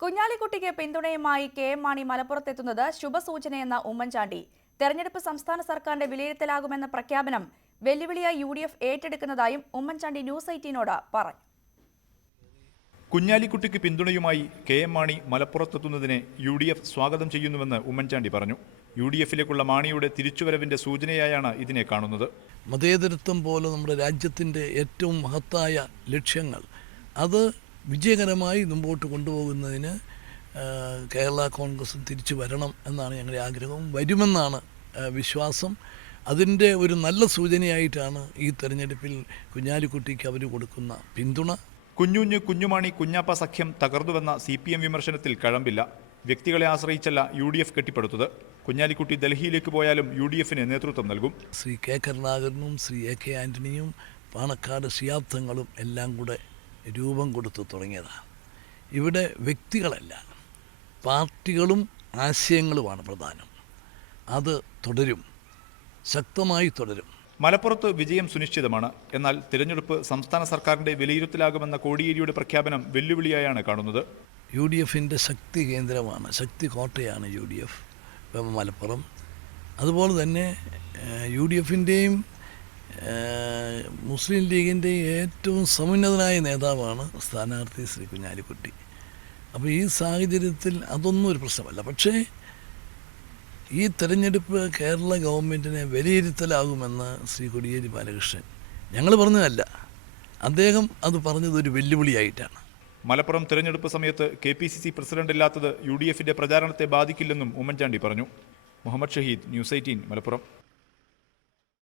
കുഞ്ഞാലിക്കുട്ടിക്ക് പിന്തുണയുമായി കെ.എം. മാണി മലപ്പുറത്തെത്തുന്നത് ശുഭസൂചനയെന്ന ഉമ്മൻചാണ്ടി. തെരഞ്ഞെടുപ്പ് സംസ്ഥാന സർക്കാരിന്റെ വിലയിരുത്തലാകുമെന്ന പ്രഖ്യാപനം വെല്ലുവിളിയായി UDF ഏറ്റെടുക്കുന്നതായും ഉമ്മൻചാണ്ടി ന്യൂസ് 18നോട് പറഞ്ഞു. കുഞ്ഞാലിക്കുട്ടിക്ക് പിന്തുണയുമായി കെ.എം. മാണി മലപ്പുറത്തെത്തുന്നതിനെ UDF സ്വാഗതം ചെയ്യുന്നുവെന്ന് ഉമ്മൻചാണ്ടി പറഞ്ഞു. UDFിലേക്കുള്ള മാണിയുടെ തിരിച്ചുവരവിന്റെ സൂചനയായാണ് ഇതിനെ കാണുന്നത്. മതേതരത്വം പോലെ നമ്മുടെ രാജ്യത്തിൻ്റെ ഏറ്റവും മഹത്തായ ലക്ഷ്യങ്ങൾ അത് വിജയകരമായി മുമ്പോട്ട് കൊണ്ടുപോകുന്നതിന് കേരള കോൺഗ്രസ് തിരിച്ചു വരണം എന്നാണ് ഞങ്ങളുടെ ആഗ്രഹവും വരുമെന്നാണ് വിശ്വാസം. അതിൻ്റെ ഒരു നല്ല സൂചനയായിട്ടാണ് ഈ തെരഞ്ഞെടുപ്പിൽ കുഞ്ഞാലിക്കുട്ടിക്ക് അവർ കൊടുക്കുന്ന പിന്തുണ. കുഞ്ഞുമാണി കുഞ്ഞാപ്പ സഖ്യം തകർന്നുവെന്ന CPM വിമർശനത്തിൽ കഴമ്പില്ല. വ്യക്തികളെ ആശ്രയിച്ചല്ല UDF കെട്ടിപ്പടുത്തത്. കുഞ്ഞാലിക്കുട്ടി ഡൽഹിയിലേക്ക് പോയാലും UDFിന് നേതൃത്വം നൽകും. ശ്രീ കെ കരുണാകരനും ശ്രീ AK ആൻ്റണിയും പാണക്കാട് ശിയാബ്ദങ്ങളും എല്ലാം കൂടെ രൂപം കൊടുത്തു തുടങ്ങിയതാണ്. ഇവിടെ വ്യക്തികളല്ല, പാർട്ടികളും ആശയങ്ങളുമാണ് പ്രധാനം. അത് തുടരും, ശക്തമായി തുടരും. മലപ്പുറത്ത് വിജയം സുനിശ്ചിതമാണ്. എന്നാൽ തിരഞ്ഞെടുപ്പ് സംസ്ഥാന സർക്കാരിന്റെ വിലയിരുത്തലാകുമെന്ന കോടിയേരിയുടെ പ്രഖ്യാപനം വെല്ലുവിളിയായാണ് കാണുന്നത്. UDFിൻ്റെ ശക്തി കേന്ദ്രമാണ്, ശക്തി കോട്ടയാണ് UDF മലപ്പുറം. അതുപോലെ തന്നെ UDFിൻ്റെയും മുസ്ലിം ലീഗിൻ്റെയും ഏറ്റവും സമുന്നതനായ നേതാവാണ് സ്ഥാനാർത്ഥി ശ്രീ കുഞ്ഞാലിക്കുട്ടി. അപ്പോൾ ഈ സാഹചര്യത്തിൽ അതൊന്നും ഒരു പ്രശ്നമല്ല. പക്ഷേ ഈ തെരഞ്ഞെടുപ്പ് കേരള ഗവൺമെൻറ്റിനെ വിലയിരുത്തലാകുമെന്ന് ശ്രീ കോടിയേരി ബാലകൃഷ്ണൻ ഞങ്ങൾ പറഞ്ഞതല്ല, അദ്ദേഹം അത് പറഞ്ഞത് ഒരു വെല്ലുവിളിയായിട്ടാണ്. മലപ്പുറം തിരഞ്ഞെടുപ്പ് സമയത്ത് KPCC പ്രസിഡന്റ് ഇല്ലാത്തത് UDFിന്റെ പ്രചാരണത്തെ ബാധിക്കില്ലെന്നും ഉമ്മൻചാണ്ടി പറഞ്ഞു. മുഹമ്മദ് ഷഹീദ്, ന്യൂസ് 18 മലപ്പുറം.